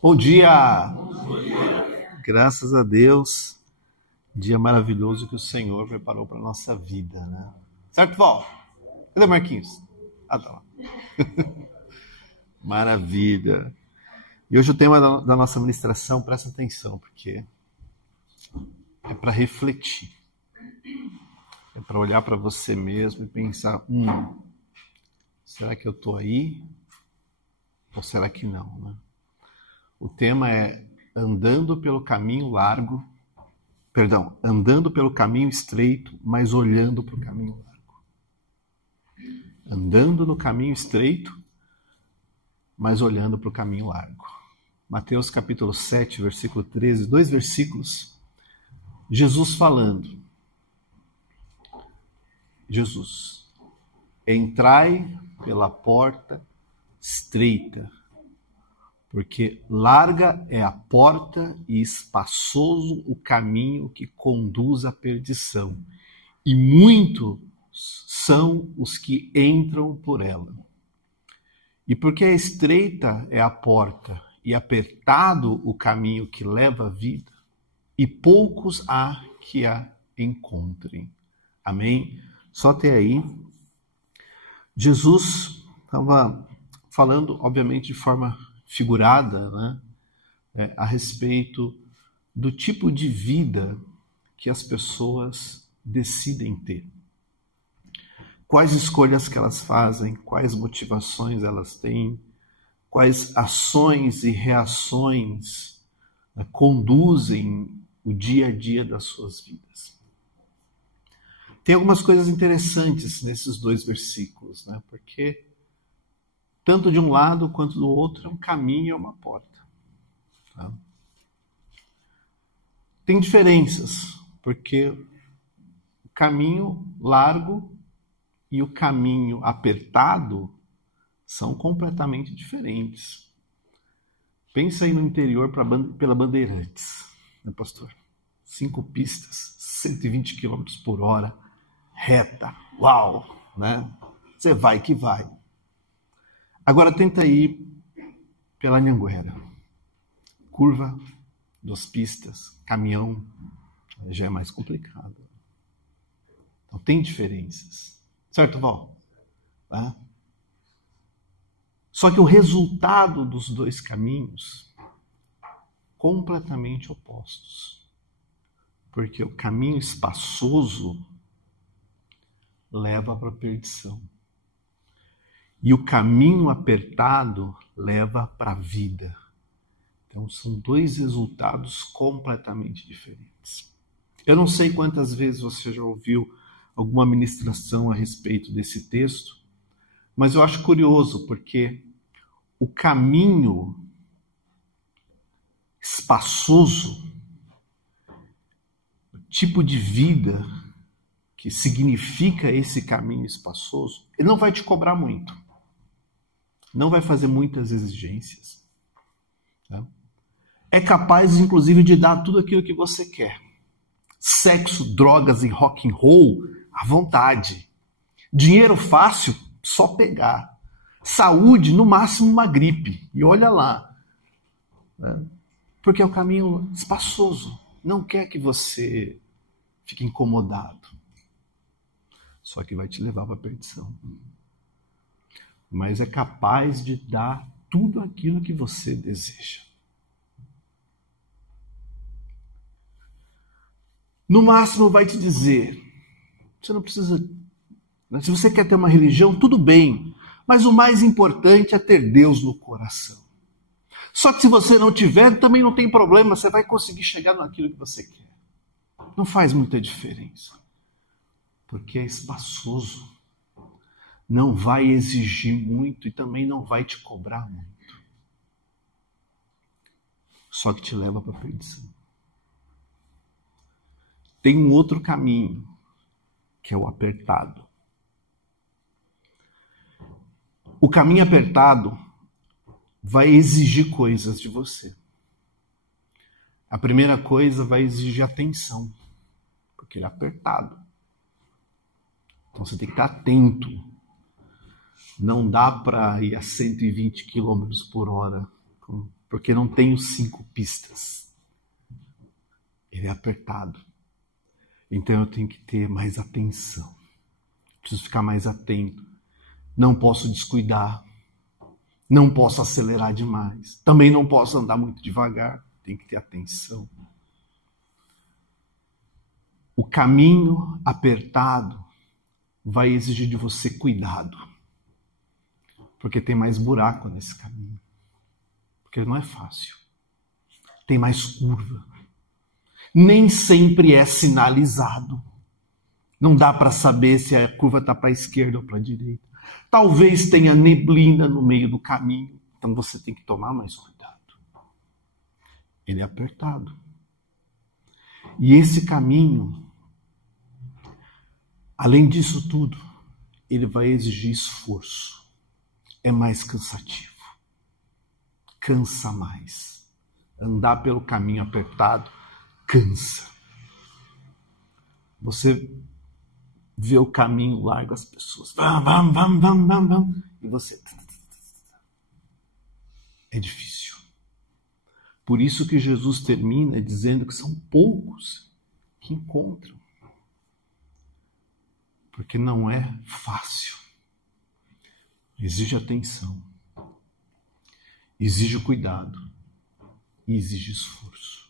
Bom dia! Graças a Deus, dia maravilhoso que o Senhor preparou para a nossa vida, né? Certo, Val? Cadê o Marquinhos? Ah, tá lá. Maravilha! E hoje o tema da nossa ministração, presta atenção, porque é para refletir. É para olhar para você mesmo e pensar, será que eu estou aí? Ou será que não, né? O tema é andando pelo caminho estreito, mas olhando para o caminho largo. Andando no caminho estreito, mas olhando para o caminho largo. Mateus capítulo 7, versículo 13, 2 versículos. Jesus falando. Jesus, entrai pela porta estreita, porque larga é a porta e espaçoso o caminho que conduz à perdição, e muitos são os que entram por ela. E porque estreita é a porta e apertado o caminho que leva à vida, e poucos há que a encontrem. Amém? Só até aí. Jesus estava falando, obviamente, de forma figurada, né, a respeito do tipo de vida que as pessoas decidem ter. Quais escolhas que elas fazem, quais motivações elas têm, quais ações e reações conduzem o dia a dia das suas vidas. Tem algumas coisas interessantes nesses dois versículos, né, porque tanto de um lado quanto do outro é um caminho e é uma porta. Tá? Tem diferenças, porque o caminho largo e o caminho apertado são completamente diferentes. Pensa aí no interior pela Bandeirantes, né, pastor? 5 pistas, 120 km por hora, reta, uau, né? Você vai que vai. Agora tenta ir pela Anhanguera. Curva, 2 pistas, caminhão, já é mais complicado. Então tem diferenças. Certo, Val? Tá? Só que o resultado dos dois caminhos, completamente opostos. Porque o caminho espaçoso leva para a perdição. E o caminho apertado leva para a vida. Então, são dois resultados completamente diferentes. Eu não sei quantas vezes você já ouviu alguma ministração a respeito desse texto, mas eu acho curioso, porque o caminho espaçoso, o tipo de vida que significa esse caminho espaçoso, ele não vai te cobrar muito. Não vai fazer muitas exigências. Tá? É capaz, inclusive, de dar tudo aquilo que você quer. Sexo, drogas e rock and roll, à vontade. Dinheiro fácil, só pegar. Saúde, no máximo uma gripe. E olha lá. Né? Porque é um caminho espaçoso. Não quer que você fique incomodado. Só que vai te levar para a perdição. Mas é capaz de dar tudo aquilo que você deseja. No máximo vai te dizer, você não precisa, né? Se você quer ter uma religião, tudo bem, mas o mais importante é ter Deus no coração. Só que se você não tiver, também não tem problema, você vai conseguir chegar naquilo que você quer. Não faz muita diferença, porque é espaçoso. Não vai exigir muito e também não vai te cobrar muito. Só que te leva para a perdição. Tem um outro caminho, que é o apertado. O caminho apertado vai exigir coisas de você. A primeira coisa vai exigir atenção, porque ele é apertado. Então você tem que estar atento. Não dá para ir a 120 km por hora porque não tenho 5 pistas. Ele é apertado. Então eu tenho que ter mais atenção. Preciso ficar mais atento. Não posso descuidar. Não posso acelerar demais. Também não posso andar muito devagar. Tem que ter atenção. O caminho apertado vai exigir de você cuidado. Porque tem mais buraco nesse caminho. Porque não é fácil. Tem mais curva. Nem sempre é sinalizado. Não dá para saber se a curva está para a esquerda ou para a direita. Talvez tenha neblina no meio do caminho. Então você tem que tomar mais cuidado. Ele é apertado. E esse caminho, além disso tudo, ele vai exigir esforço. É mais cansativo. Cansa mais. Andar pelo caminho apertado cansa. Você vê o caminho largo, as pessoas vamos, e você... É difícil. Por isso que Jesus termina dizendo que são poucos que encontram. Porque não é fácil. Exige atenção. Exige cuidado. E exige esforço.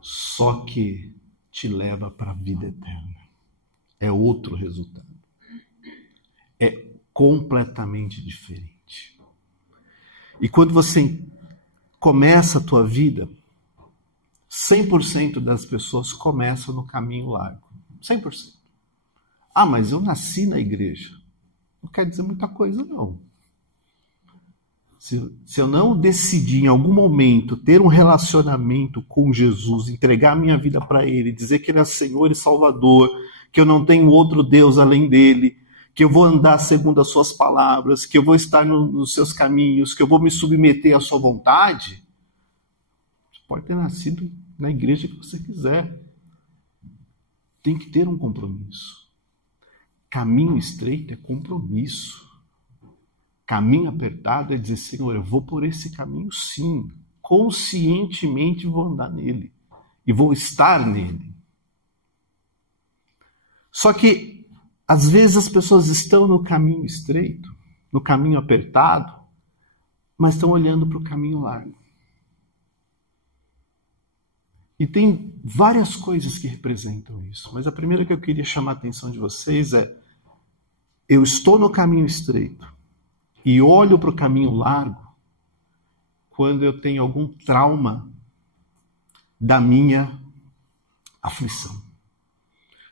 Só que te leva para a vida eterna. É outro resultado. É completamente diferente. E quando você começa a tua vida, 100% das pessoas começam no caminho largo. 100%. Ah, mas eu nasci na igreja. Não quer dizer muita coisa, não. Se eu não decidir em algum momento ter um relacionamento com Jesus, entregar a minha vida para Ele, dizer que Ele é Senhor e Salvador, que eu não tenho outro Deus além dele, que eu vou andar segundo as suas palavras, que eu vou estar nos seus caminhos, que eu vou me submeter à sua vontade, você pode ter nascido na igreja que você quiser. Tem que ter um compromisso. Caminho estreito é compromisso. Caminho apertado é dizer, Senhor, eu vou por esse caminho sim. Conscientemente vou andar nele. E vou estar nele. Só que, às vezes, as pessoas estão no caminho estreito, no caminho apertado, mas estão olhando para o caminho largo. E tem várias coisas que representam isso. Mas a primeira que eu queria chamar a atenção de vocês é: eu estou no caminho estreito e olho para o caminho largo quando eu tenho algum trauma da minha aflição.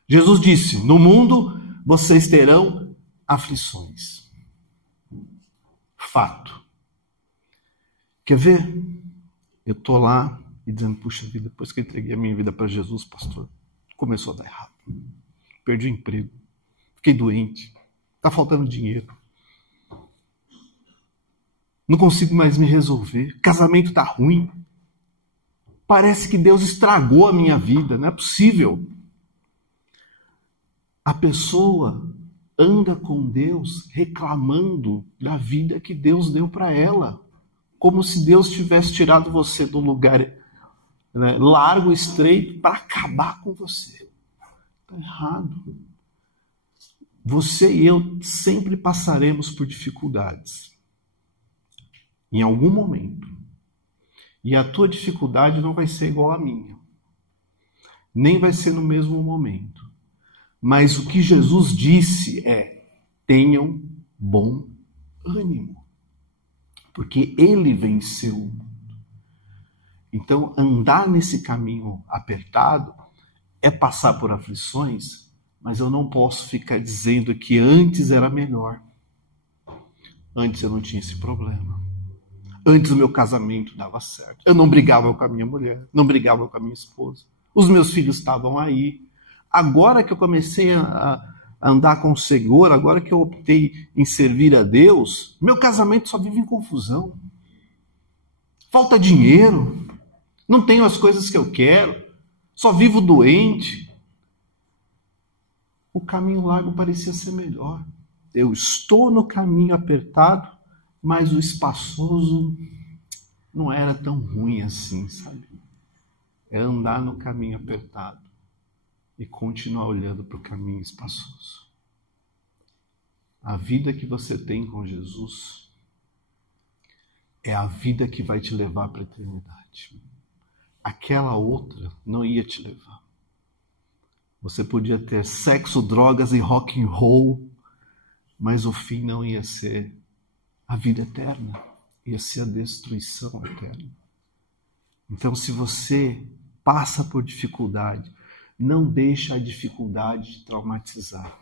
Jesus disse, no mundo vocês terão aflições. Fato. Quer ver? Eu estou lá e dizendo, puxa vida, depois que eu entreguei a minha vida para Jesus, pastor, começou a dar errado. Perdi o emprego. Fiquei doente. Está faltando dinheiro. Não consigo mais me resolver. Casamento está ruim. Parece que Deus estragou a minha vida. Não é possível. A pessoa anda com Deus reclamando da vida que Deus deu para ela. Como se Deus tivesse tirado você do lugar, né, largo, estreito, para acabar com você. Está errado. Você e eu sempre passaremos por dificuldades. Em algum momento. E a tua dificuldade não vai ser igual à minha. Nem vai ser no mesmo momento. Mas o que Jesus disse é: tenham bom ânimo. Porque Ele venceu o mundo. Então, andar nesse caminho apertado é passar por aflições, mas eu não posso ficar dizendo que antes era melhor. Antes eu não tinha esse problema. Antes o meu casamento dava certo. Eu não brigava com a minha mulher, não brigava com a minha esposa. Os meus filhos estavam aí. Agora que eu comecei a andar com o Senhor, agora que eu optei em servir a Deus, meu casamento só vive em confusão. Falta dinheiro, não tenho as coisas que eu quero, só vivo doente. O caminho largo parecia ser melhor. Eu estou no caminho apertado mas o espaçoso não era tão ruim assim, sabe? É andar no caminho apertado e continuar olhando para o caminho espaçoso. A vida que você tem com Jesus é a vida que vai te levar para a eternidade. Aquela outra não ia te levar. Você podia ter sexo, drogas e rock and roll, mas o fim não ia ser a vida eterna, ia ser a destruição eterna. Então, se você passa por dificuldade, não deixa a dificuldade te traumatizar.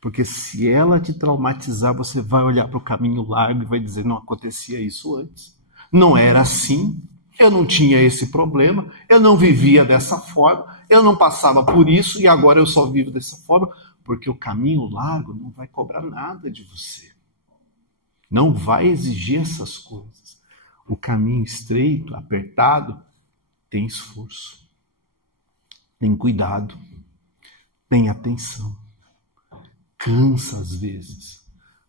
Porque se ela te traumatizar, você vai olhar para o caminho largo e vai dizer, não acontecia isso antes. Não era assim, eu não tinha esse problema, eu não vivia dessa forma, eu não passava por isso e agora eu só vivo dessa forma, porque o caminho largo não vai cobrar nada de você. Não vai exigir essas coisas. O caminho estreito, apertado, tem esforço, tem cuidado, tem atenção. Cansa às vezes,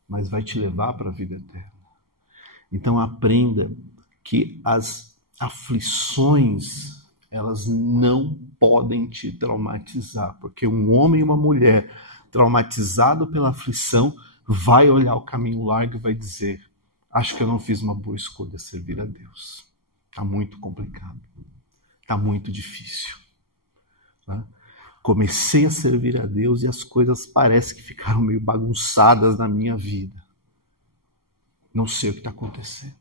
mas vai te levar para a vida eterna. Então aprenda que as aflições, elas não podem te traumatizar, porque um homem e uma mulher traumatizado pela aflição vai olhar o caminho largo e vai dizer, acho que eu não fiz uma boa escolha servir a Deus. Está muito complicado, está muito difícil. Tá? Comecei a servir a Deus e as coisas parecem que ficaram meio bagunçadas na minha vida. Não sei o que está acontecendo.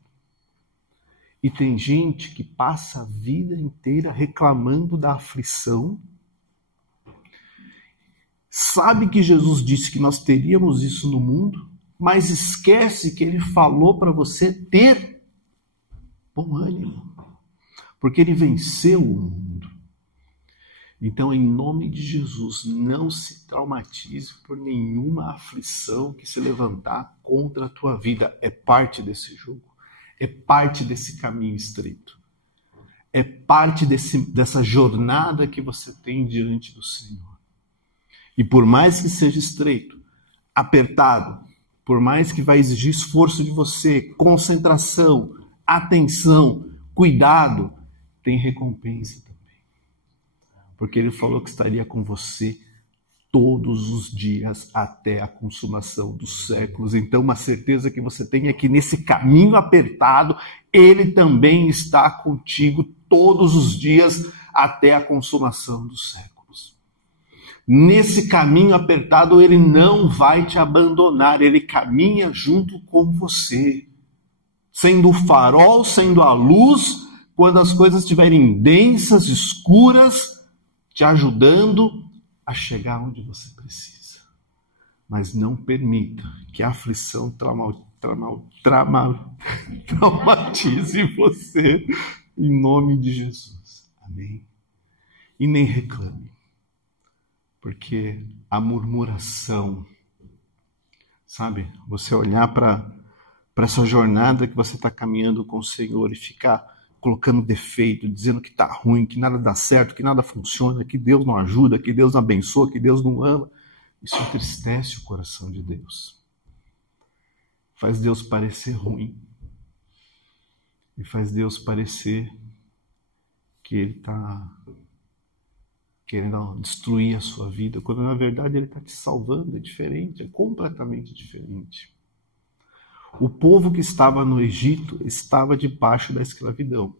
E tem gente que passa a vida inteira reclamando da aflição. Sabe que Jesus disse que nós teríamos isso no mundo, mas esquece que ele falou para você ter bom ânimo, porque ele venceu o mundo. Então, em nome de Jesus, não se traumatize por nenhuma aflição que se levantar contra a tua vida. É parte desse jogo, é parte desse caminho estreito, é parte dessa jornada que você tem diante do Senhor. E por mais que seja estreito, apertado, por mais que vai exigir esforço de você, concentração, atenção, cuidado, tem recompensa também. Porque ele falou que estaria com você todos os dias até a consumação dos séculos. Então, uma certeza que você tem é que nesse caminho apertado, ele também está contigo todos os dias até a consumação dos séculos. Nesse caminho apertado, ele não vai te abandonar, ele caminha junto com você, sendo o farol, sendo a luz, quando as coisas estiverem densas, escuras, te ajudando a chegar onde você precisa. Mas não permita que a aflição traumatize você, em nome de Jesus. Amém? E nem reclame, porque a murmuração, sabe? Você olhar para essa jornada que você está caminhando com o Senhor e ficar colocando defeito, dizendo que está ruim, que nada dá certo, que nada funciona, que Deus não ajuda, que Deus não abençoa, que Deus não ama. Isso entristece o coração de Deus. Faz Deus parecer ruim. E faz Deus parecer que Ele está querendo destruir a sua vida, quando na verdade Ele está te salvando. É diferente, é completamente diferente. O povo que estava no Egito estava debaixo da escravidão.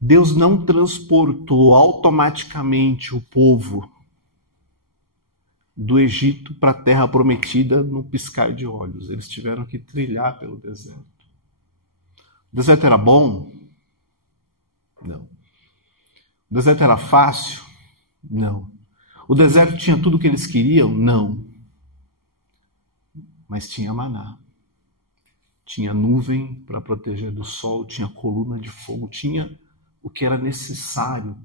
Deus não transportou automaticamente o povo do Egito para a terra prometida no piscar de olhos. Eles tiveram que trilhar pelo deserto. O deserto era bom? Não. O deserto era fácil? Não. O deserto tinha tudo o que eles queriam? Não. Mas tinha maná, tinha nuvem para proteger do sol, tinha coluna de fogo, tinha o que era necessário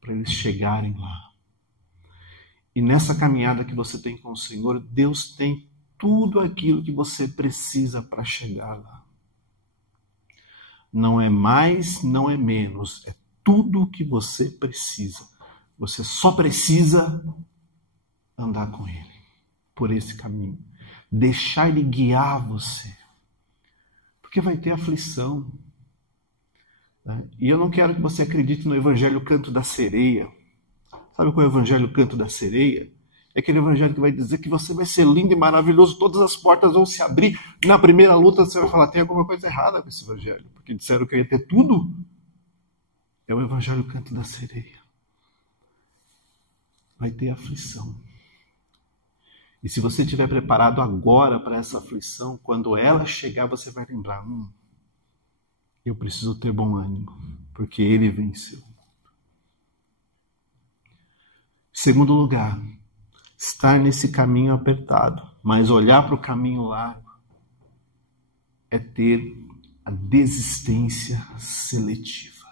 para eles chegarem lá. E nessa caminhada que você tem com o Senhor, Deus tem tudo aquilo que você precisa para chegar lá. Não é mais, não é menos, é tudo o que você precisa. Você só precisa andar com Ele, por esse caminho. deixar Ele guiar você. Porque vai ter aflição. Né? E eu não quero que você acredite no evangelho canto da sereia. Sabe qual é o evangelho canto da sereia? É aquele evangelho que vai dizer que você vai ser lindo e maravilhoso, todas as portas vão se abrir. Na primeira luta você vai falar, tem alguma coisa errada com esse evangelho, porque disseram que eu ia ter tudo. É o evangelho canto da sereia. Vai ter aflição. E se você estiver preparado agora para essa aflição, quando ela chegar, você vai lembrar, eu preciso ter bom ânimo, porque Ele venceu. Segundo lugar, estar nesse caminho apertado, mas olhar para o caminho largo, é ter a desistência seletiva.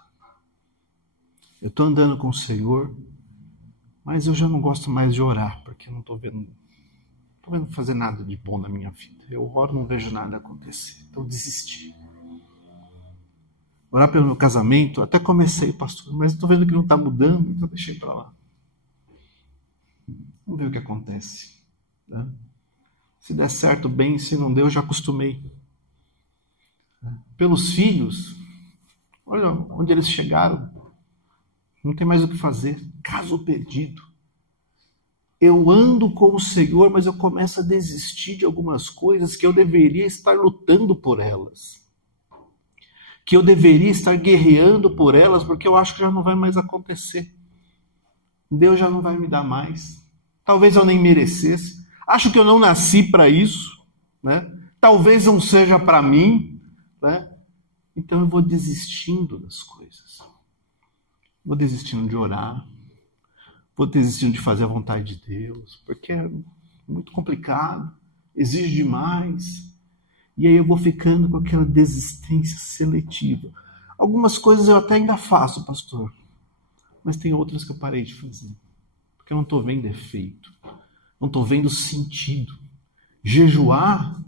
Eu estou andando com o Senhor, mas eu já não gosto mais de orar, porque eu não estou vendo fazer nada de bom na minha vida. Eu oro e não vejo nada acontecer. Então desisti. Orar pelo meu casamento, até comecei, pastor, mas estou vendo que não está mudando, então deixei para lá. Vamos ver o que acontece. Né? Se der certo, bem. Se não der, eu já acostumei. Pelos filhos, olha onde eles chegaram. Não tem mais o que fazer. Caso perdido. Eu ando com o Senhor, mas eu começo a desistir de algumas coisas que eu deveria estar lutando por elas. Que eu deveria estar guerreando por elas, porque eu acho que já não vai mais acontecer. Deus já não vai me dar mais. Talvez eu nem merecesse. Acho que eu não nasci para isso. Né? Talvez não seja para mim. Né? Então eu vou desistindo das coisas. Vou desistindo de orar. Vou desistindo de fazer a vontade de Deus. Porque é muito complicado. Exige demais. E aí eu vou ficando com aquela desistência seletiva. Algumas coisas eu até ainda faço, pastor. Mas tem outras que eu parei de fazer. Porque eu não estou vendo efeito. Não estou vendo sentido. Jejuar,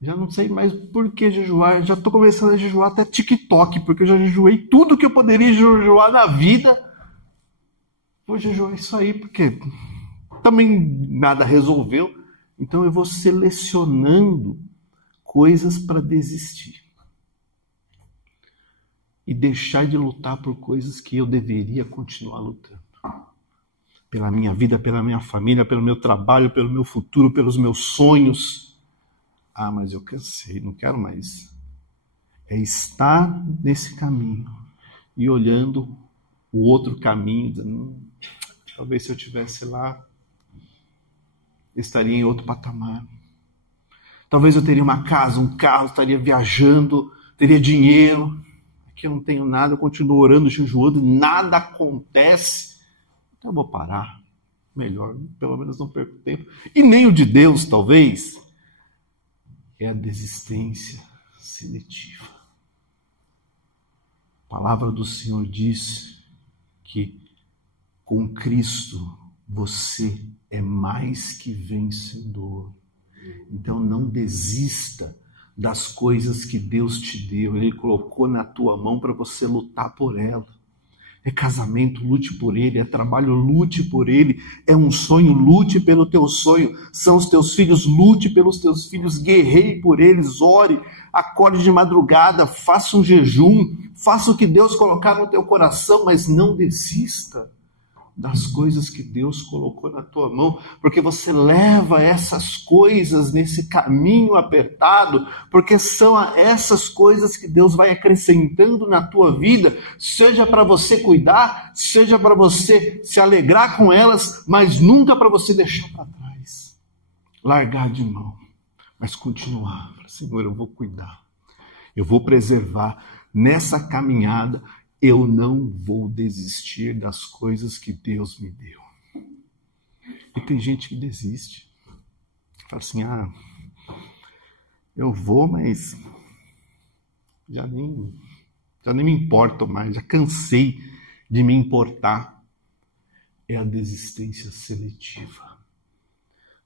já não sei mais por que jejuar. Já estou começando a jejuar até TikTok, porque eu já jejuei tudo que eu poderia jejuar na vida. Vou jejuar isso aí, porque também nada resolveu. Então eu vou selecionando coisas para desistir. E deixar de lutar por coisas que eu deveria continuar lutando. Pela minha vida, pela minha família, pelo meu trabalho, pelo meu futuro, pelos meus sonhos. Ah, mas eu cansei, não quero mais. É estar nesse caminho e olhando o outro caminho, dizendo, talvez se eu estivesse lá, estaria em outro patamar. Talvez eu teria uma casa, um carro, estaria viajando, teria dinheiro. Aqui eu não tenho nada, eu continuo orando, jejuando, nada acontece. Então eu vou parar. Melhor, pelo menos não perco tempo. E nem o de Deus, talvez. É a desistência seletiva. A palavra do Senhor diz que com Cristo você é mais que vencedor. Então não desista das coisas que Deus te deu. Ele colocou na tua mão para você lutar por ela. É casamento, lute por ele. É trabalho, lute por ele. É um sonho, lute pelo teu sonho. São os teus filhos, lute pelos teus filhos. Guerreie por eles, ore, acorde de madrugada, faça um jejum, faça o que Deus colocar no teu coração, mas não desista das coisas que Deus colocou na tua mão, porque você leva essas coisas nesse caminho apertado, porque são essas coisas que Deus vai acrescentando na tua vida, seja para você cuidar, seja para você se alegrar com elas, mas nunca para você deixar para trás, largar de mão, mas continuar. Senhor, eu vou cuidar, eu vou preservar nessa caminhada. Eu não vou desistir das coisas que Deus me deu. E tem gente que desiste. Fala assim, eu vou, mas já nem me importo mais, já cansei de me importar. É a desistência seletiva.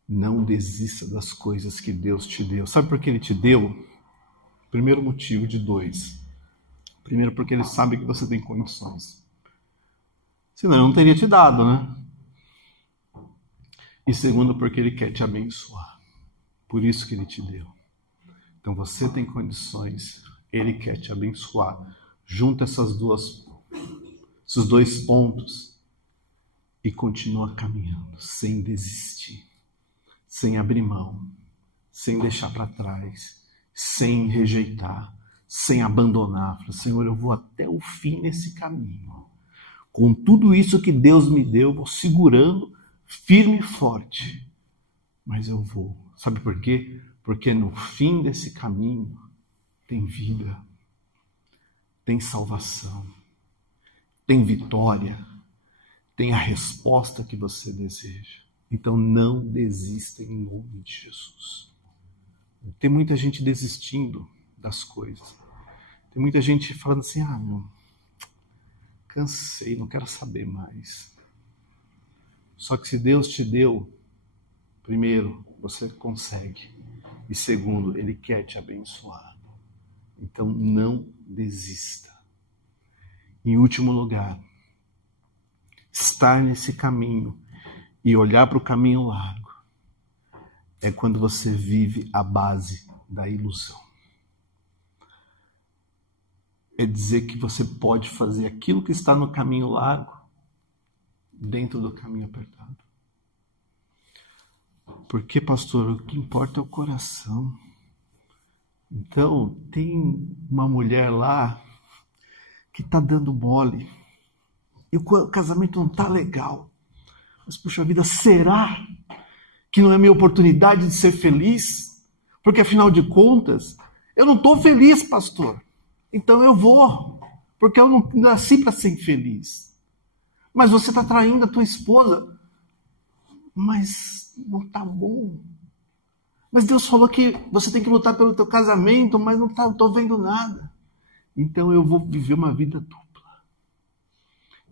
Não desista das coisas que Deus te deu. Sabe por que Ele te deu? Primeiro motivo de 2. Primeiro, porque Ele sabe que você tem condições. Senão, eu não teria te dado, né? E segundo, porque Ele quer te abençoar. Por isso que Ele te deu. Então você tem condições, Ele quer te abençoar. Junta esses dois pontos e continua caminhando, sem desistir, sem abrir mão, sem deixar para trás, sem rejeitar, sem abandonar. Fala, Senhor, eu vou até o fim nesse caminho. Com tudo isso que Deus me deu, eu vou segurando firme e forte. Mas eu vou. Sabe por quê? Porque no fim desse caminho tem vida, tem salvação, tem vitória, tem a resposta que você deseja. Então não desista em nome de Jesus. Tem muita gente desistindo das coisas. Tem muita gente falando assim, cansei, não quero saber mais. Só que se Deus te deu, primeiro, você consegue. E segundo, Ele quer te abençoar. Então não desista. Em último lugar, estar nesse caminho e olhar para o caminho largo é quando você vive a base da ilusão. É dizer que você pode fazer aquilo que está no caminho largo dentro do caminho apertado. Porque, pastor, o que importa é o coração. Então, tem uma mulher lá que está dando mole e o casamento não está legal. Mas, puxa vida, será que não é minha oportunidade de ser feliz? Porque, afinal de contas, eu não estou feliz, pastor. Então eu vou, porque eu não nasci para ser infeliz. Mas você está traindo a tua esposa. Mas não está bom. Mas Deus falou que você tem que lutar pelo teu casamento, mas não estou vendo nada. Então eu vou viver uma vida dupla.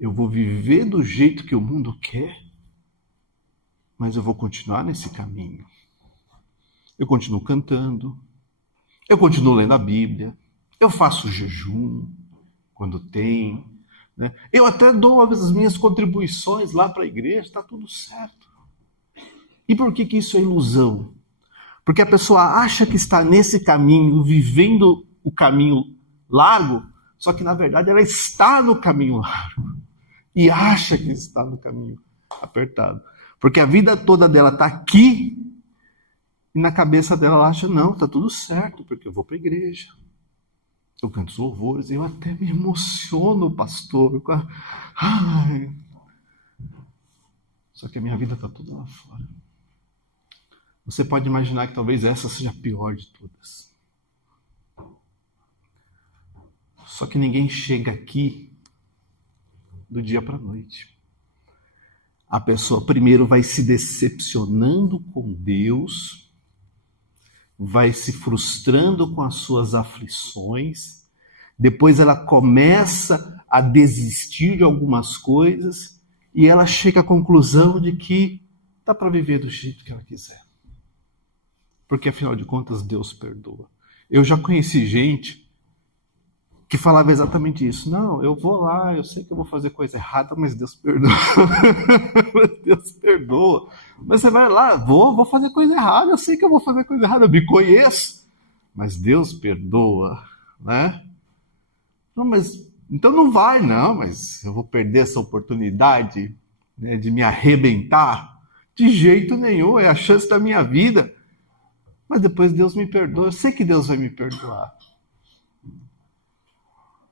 Eu vou viver do jeito que o mundo quer, mas eu vou continuar nesse caminho. Eu continuo cantando, eu continuo lendo a Bíblia, eu faço jejum quando tem, né? Eu até dou as minhas contribuições lá para a igreja, está tudo certo. E por que isso é ilusão? Porque a pessoa acha que está nesse caminho, vivendo o caminho largo, só que na verdade ela está no caminho largo e acha que está no caminho apertado. Porque a vida toda dela está aqui e na cabeça dela ela acha, não, está tudo certo, porque eu vou para a igreja. Eu canto os louvores, eu até me emociono, pastor. Ai. Só que a minha vida está toda lá fora. Você pode imaginar que talvez essa seja a pior de todas. Só que ninguém chega aqui do dia para a noite. A pessoa primeiro vai se decepcionando com Deus, vai se frustrando com as suas aflições, depois ela começa a desistir de algumas coisas e ela chega à conclusão de que dá para viver do jeito que ela quiser. Porque afinal de contas Deus perdoa. Eu já conheci gente que falava exatamente isso. Não, eu vou lá, eu sei que eu vou fazer coisa errada, mas Deus perdoa. Deus perdoa. Mas você vai lá, vou fazer coisa errada, eu sei que eu vou fazer coisa errada, eu me conheço. Mas Deus perdoa, né? Não, mas então não vai, não, mas eu vou perder essa oportunidade, né, de me arrebentar? De jeito nenhum, é a chance da minha vida. Mas depois Deus me perdoa, eu sei que Deus vai me perdoar.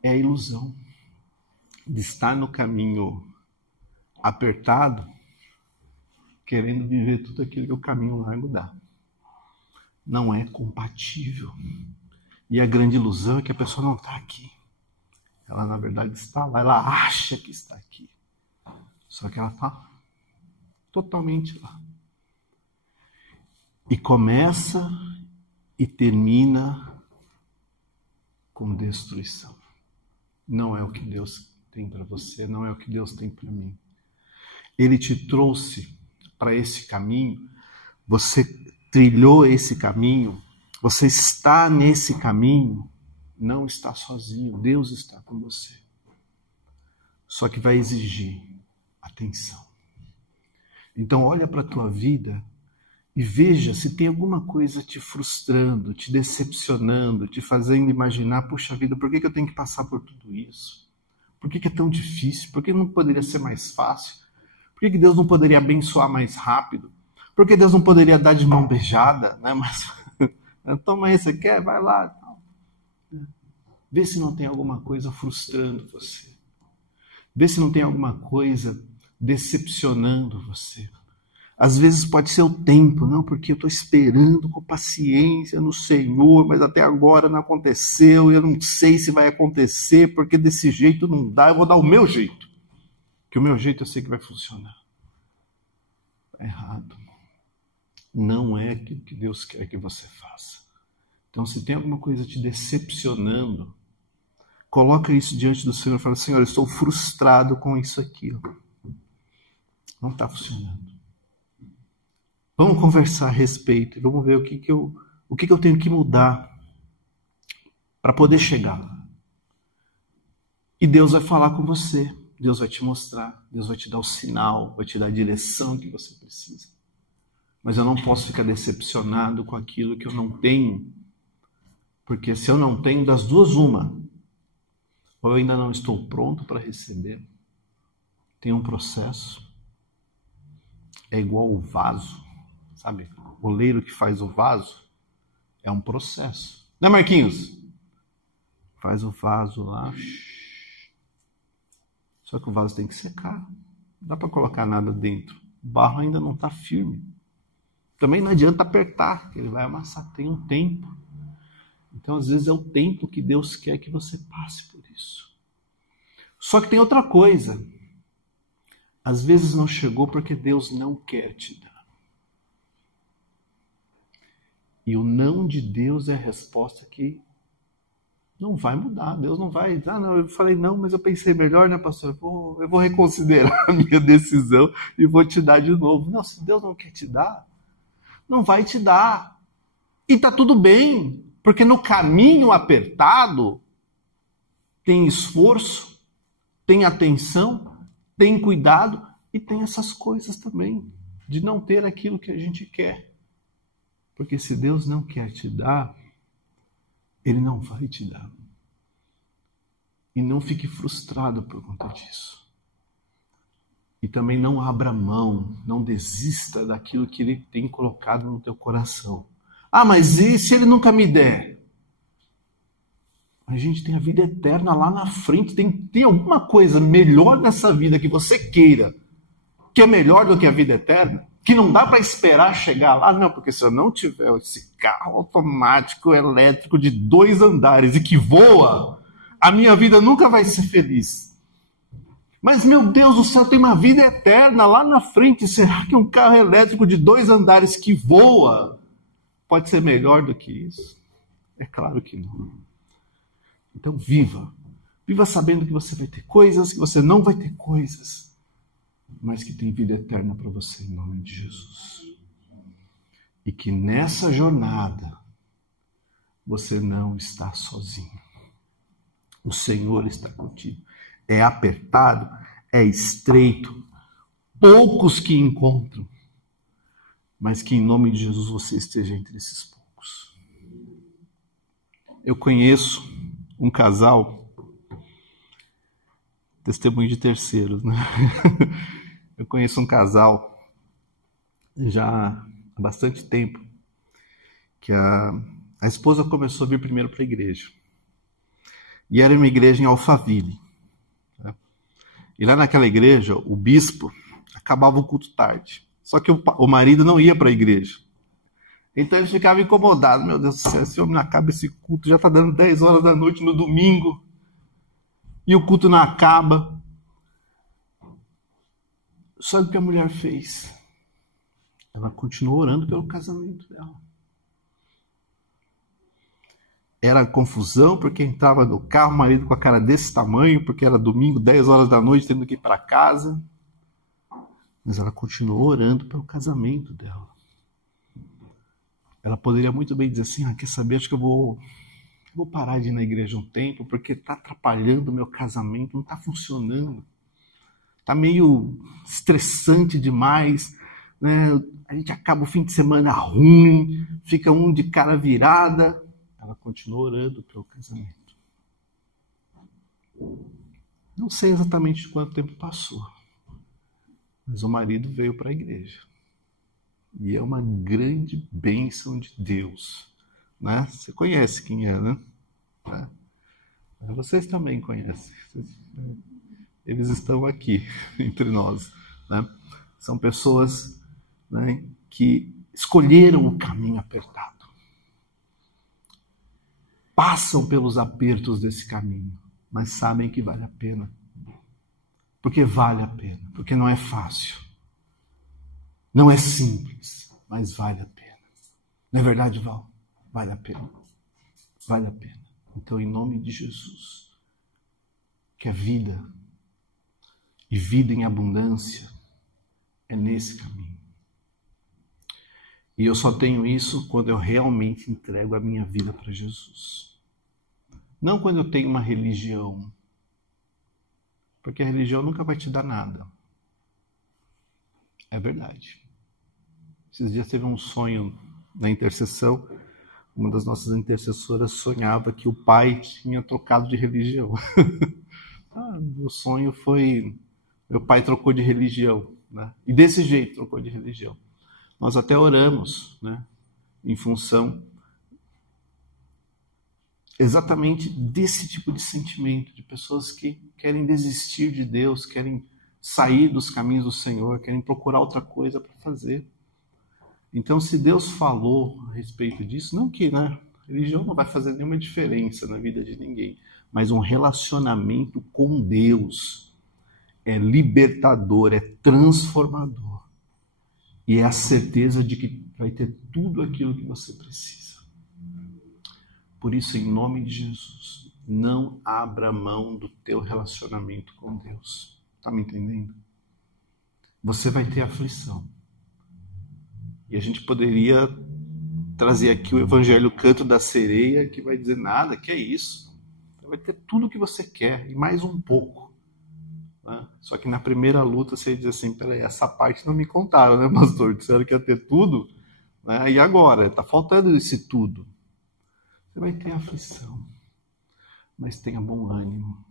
É a ilusão de estar no caminho apertado, querendo viver tudo aquilo que o caminho largo dá. Não é compatível. E a grande ilusão é que a pessoa não está aqui. Ela, na verdade, está lá. Ela acha que está aqui. Só que ela está totalmente lá. E começa e termina com destruição. Não é o que Deus tem para você, não é o que Deus tem para mim. Ele te trouxe para esse caminho, você trilhou esse caminho, você está nesse caminho, não está sozinho, Deus está com você. Só que vai exigir atenção. Então olha para a tua vida E veja se tem alguma coisa te frustrando, te decepcionando, te fazendo imaginar, puxa vida, por que eu tenho que passar por tudo isso? Por que é tão difícil? Por que não poderia ser mais fácil? Por que Deus não poderia abençoar mais rápido? Por que Deus não poderia dar de mão beijada? Né? Mas, toma aí, você quer? Vai lá. Vê se não tem alguma coisa frustrando você. Vê se não tem alguma coisa decepcionando você. Às vezes pode ser o tempo, não, porque eu estou esperando com paciência no Senhor, mas até agora não aconteceu, eu não sei se vai acontecer, porque desse jeito não dá, eu vou dar o meu jeito. Que o meu jeito eu sei que vai funcionar. É errado. Não é aquilo que Deus quer que você faça. Então, se tem alguma coisa te decepcionando, coloca isso diante do Senhor e fala, Senhor, eu estou frustrado com isso aqui. Não está funcionando. Vamos conversar a respeito, vamos ver o que eu tenho que mudar para poder chegar lá. E Deus vai falar com você, Deus vai te mostrar, Deus vai te dar o sinal, vai te dar a direção que você precisa. Mas eu não posso ficar decepcionado com aquilo que eu não tenho, porque se eu não tenho, das duas uma, ou eu ainda não estou pronto para receber, tem um processo, é igual o vaso. Sabe, o oleiro que faz o vaso é um processo. Né, Marquinhos? Faz o vaso lá. Só que o vaso tem que secar. Não dá para colocar nada dentro. O barro ainda não está firme. Também não adianta apertar, ele vai amassar. Tem um tempo. Então, às vezes, é o tempo que Deus quer que você passe por isso. Só que tem outra coisa. Às vezes não chegou porque Deus não quer te dar. E o não de Deus é a resposta que não vai mudar. Deus não vai... não, eu falei não, mas eu pensei melhor, né, pastor? Eu vou reconsiderar a minha decisão e vou te dar de novo. Não, se Deus não quer te dar, não vai te dar. E tá tudo bem, porque no caminho apertado tem esforço, tem atenção, tem cuidado e tem essas coisas também, de não ter aquilo que a gente quer. Porque se Deus não quer te dar, Ele não vai te dar. E não fique frustrado por conta disso. E também não abra mão, não desista daquilo que Ele tem colocado no teu coração. Ah, mas e se Ele nunca me der? A gente tem a vida eterna lá na frente. Tem alguma coisa melhor nessa vida que você queira, que é melhor do que a vida eterna? Que não dá para esperar chegar lá? Não, porque se eu não tiver esse carro automático, elétrico, de 2 andares e que voa, a minha vida nunca vai ser feliz. Mas, meu Deus do céu, tem uma vida eterna lá na frente. Será que um carro elétrico de 2 andares que voa pode ser melhor do que isso? É claro que não. Então, viva. Viva sabendo que você vai ter coisas, que você não vai ter coisas, mas que tem vida eterna para você em nome de Jesus. E que nessa jornada você não está sozinho. O Senhor está contigo. É apertado, é estreito, poucos que encontram, mas que em nome de Jesus você esteja entre esses poucos. Eu conheço um casal, testemunho de terceiros, né? Eu conheço um casal já há bastante tempo, que a esposa começou a vir primeiro para a igreja. E era uma igreja em Alphaville. Né? E lá naquela igreja, o bispo acabava o culto tarde. Só que o marido não ia para a igreja. Então ele ficava incomodado. Meu Deus do céu, esse homem não acaba esse culto, já está dando 10 horas da noite no domingo. E o culto não acaba. Sabe o que a mulher fez? Ela continuou orando pelo casamento dela. Era confusão porque entrava no carro, o marido com a cara desse tamanho, porque era domingo, 10 horas da noite, tendo que ir para casa. Mas ela continuou orando pelo casamento dela. Ela poderia muito bem dizer assim, quer saber, acho que eu vou parar de ir na igreja um tempo, porque está atrapalhando o meu casamento, não está funcionando. Está meio estressante demais, né? A gente acaba o fim de semana ruim, fica um de cara virada. Ela continua orando pelo casamento. Não sei exatamente quanto tempo passou, mas o marido veio para a igreja. E é uma grande bênção de Deus, né? Você conhece quem é, né? Vocês também conhecem. Eles estão aqui entre nós, né? São pessoas, né, que escolheram o caminho apertado. Passam pelos apertos desse caminho, mas sabem que vale a pena. Porque vale a pena, porque não é fácil. Não é simples, mas vale a pena. Não é verdade, Val? Vale a pena. Vale a pena. Então, em nome de Jesus, que a vida e vida em abundância é nesse caminho. E eu só tenho isso quando eu realmente entrego a minha vida para Jesus. Não quando eu tenho uma religião. Porque a religião nunca vai te dar nada. É verdade. Esses dias teve um sonho na intercessão. Uma das nossas intercessoras sonhava que o pai tinha trocado de religião. Meu sonho foi... Meu pai trocou de religião, né? E desse jeito trocou de religião. Nós até oramos, né, em função exatamente desse tipo de sentimento, de pessoas que querem desistir de Deus, querem sair dos caminhos do Senhor, querem procurar outra coisa para fazer. Então, se Deus falou a respeito disso, não que, né, religião não vai fazer nenhuma diferença na vida de ninguém, mas um relacionamento com Deus é libertador, é transformador. E é a certeza de que vai ter tudo aquilo que você precisa. Por isso, em nome de Jesus, não abra mão do teu relacionamento com Deus. Está me entendendo? Você vai ter aflição. E a gente poderia trazer aqui o Evangelho Canto da Sereia, que vai dizer nada, que é isso. Você vai ter tudo o que você quer, e mais um pouco. Né? Só que na primeira luta você diz assim, peraí, essa parte não me contaram, né, pastor? Disseram que ia ter tudo, né? E agora? Está faltando esse tudo. Você vai ter aflição, mas tenha bom ânimo.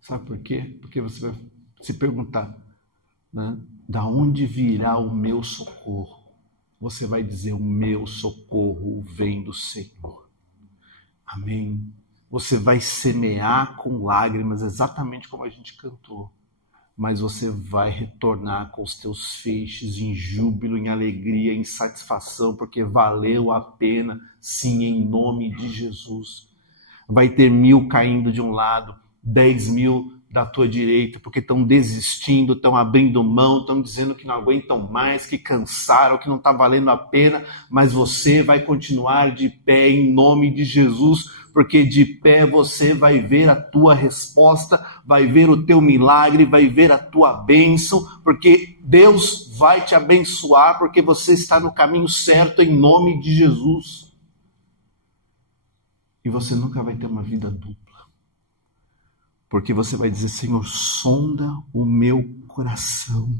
Sabe por quê? Porque você vai se perguntar, né, da onde virá o meu socorro? Você vai dizer, o meu socorro vem do Senhor. Amém? Você vai semear com lágrimas, exatamente como a gente cantou. Mas você vai retornar com os teus feixes em júbilo, em alegria, em satisfação, porque valeu a pena, sim, em nome de Jesus. Vai ter 1000 caindo de um lado, 10.000 da tua direita, porque estão desistindo, estão abrindo mão, estão dizendo que não aguentam mais, que cansaram, que não está valendo a pena, mas você vai continuar de pé em nome de Jesus, porque de pé você vai ver a tua resposta, vai ver o teu milagre, vai ver a tua bênção, porque Deus vai te abençoar, porque você está no caminho certo em nome de Jesus. E você nunca vai ter uma vida dupla. Porque você vai dizer, Senhor, sonda o meu coração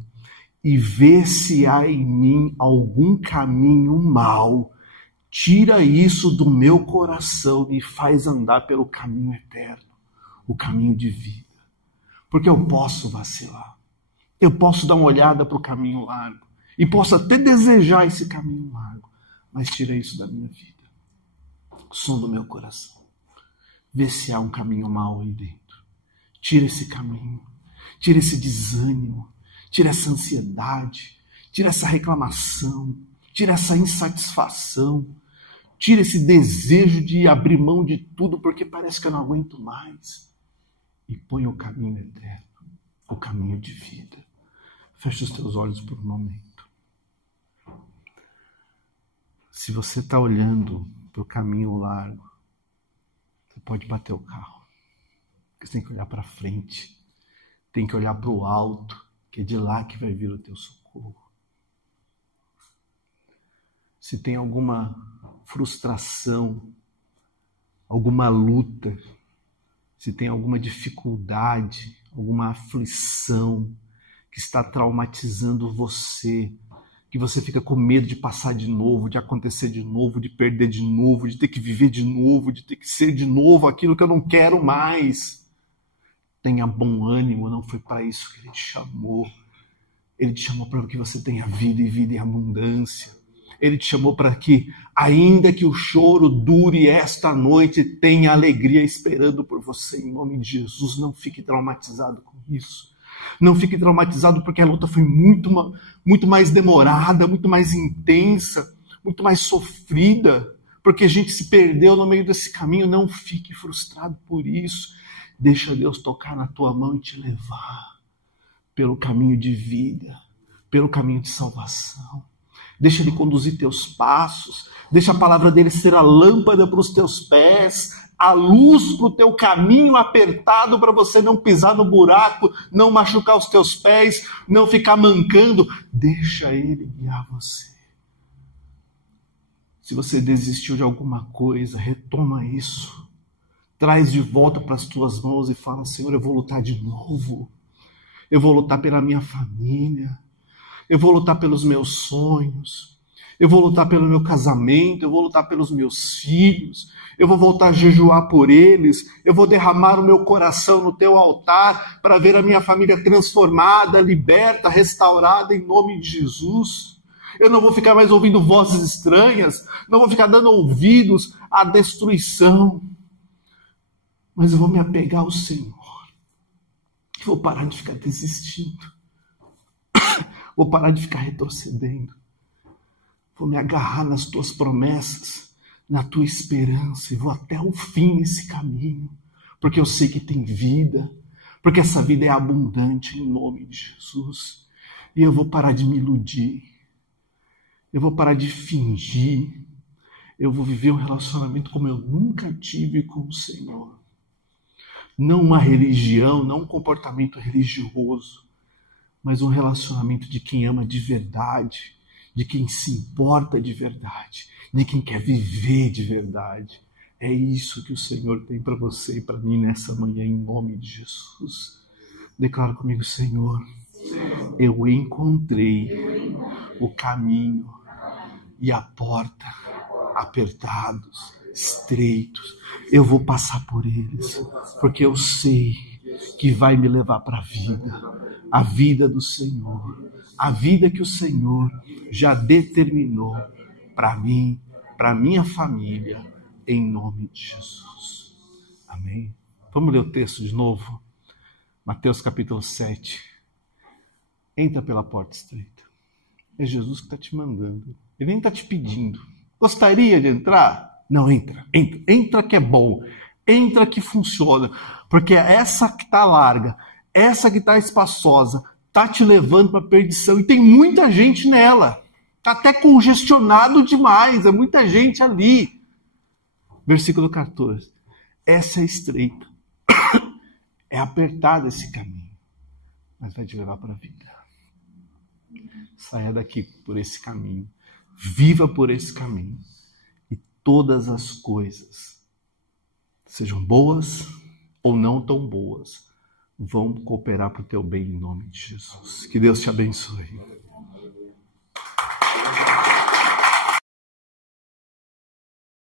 e vê se há em mim algum caminho mau. Tira isso do meu coração e faz andar pelo caminho eterno, o caminho de vida. Porque eu posso vacilar. Eu posso dar uma olhada para o caminho largo. E posso até desejar esse caminho largo. Mas tira isso da minha vida. Sonda o meu coração. Vê se há um caminho mau aí dentro. Tira esse caminho, tira esse desânimo, tira essa ansiedade, tira essa reclamação, tira essa insatisfação, tira esse desejo de abrir mão de tudo porque parece que eu não aguento mais. E põe o caminho eterno, o caminho de vida. Feche os teus olhos por um momento. Se você está olhando para o caminho largo, você pode bater o carro. Você tem que olhar para frente, tem que olhar para o alto, que é de lá que vai vir o teu socorro. Se tem alguma frustração, alguma luta, se tem alguma dificuldade, alguma aflição que está traumatizando você, que você fica com medo de passar de novo, de acontecer de novo, de perder de novo, de ter que viver de novo, de ter que ser de novo aquilo que eu não quero mais. Tenha bom ânimo, não foi para isso que Ele te chamou. Ele te chamou para que você tenha vida e vida em abundância. Ele te chamou para que, ainda que o choro dure esta noite, tenha alegria esperando por você, em nome de Jesus. Não fique traumatizado com isso. Não fique traumatizado porque a luta foi muito mais demorada, muito mais intensa, muito mais sofrida, porque a gente se perdeu no meio desse caminho. Não fique frustrado por isso. Deixa Deus tocar na tua mão e te levar pelo caminho de vida, pelo caminho de salvação. Deixa Ele conduzir teus passos. Deixa a palavra dele ser a lâmpada para os teus pés, a luz para o teu caminho apertado, para você não pisar no buraco, não machucar os teus pés, não ficar mancando. Deixa Ele guiar você. Se você desistiu de alguma coisa, retoma isso. Traz de volta para as tuas mãos e fala: Senhor, eu vou lutar de novo. Eu vou lutar pela minha família. Eu vou lutar pelos meus sonhos. Eu vou lutar pelo meu casamento. Eu vou lutar pelos meus filhos. Eu vou voltar a jejuar por eles. Eu vou derramar o meu coração no teu altar para ver a minha família transformada, liberta, restaurada em nome de Jesus. Eu não vou ficar mais ouvindo vozes estranhas. Não vou ficar dando ouvidos à destruição. Mas eu vou me apegar ao Senhor. Eu vou parar de ficar desistindo. Vou parar de ficar retrocedendo. Vou me agarrar nas tuas promessas, na tua esperança, e vou até o fim nesse caminho, porque eu sei que tem vida, porque essa vida é abundante em nome de Jesus. E eu vou parar de me iludir. Eu vou parar de fingir. Eu vou viver um relacionamento como eu nunca tive com o Senhor. Não uma religião, não um comportamento religioso, mas um relacionamento de quem ama de verdade, de quem se importa de verdade, de quem quer viver de verdade. É isso que o Senhor tem para você e para mim nessa manhã, em nome de Jesus. Declara comigo: Senhor, eu encontrei o caminho e a porta apertados, estreitos. Eu vou passar por eles, porque eu sei que vai me levar para a vida do Senhor, a vida que o Senhor já determinou para mim, para minha família, em nome de Jesus. Amém? Vamos ler o texto de novo? Mateus capítulo 7. Entra pela porta estreita. É Jesus que está te mandando. Ele nem está te pedindo. Gostaria de entrar? Não, entra. Entra que é bom. Entra que funciona. Porque essa que está larga, essa que está espaçosa, está te levando para a perdição. E tem muita gente nela. Está até congestionado demais. É muita gente ali. Versículo 14. Essa é estreita. É apertado esse caminho. Mas vai te levar para a vida. Saia daqui por esse caminho. Viva por esse caminho. E todas as coisas, sejam boas ou não tão boas, vão cooperar para o teu bem em nome de Jesus. Que Deus te abençoe.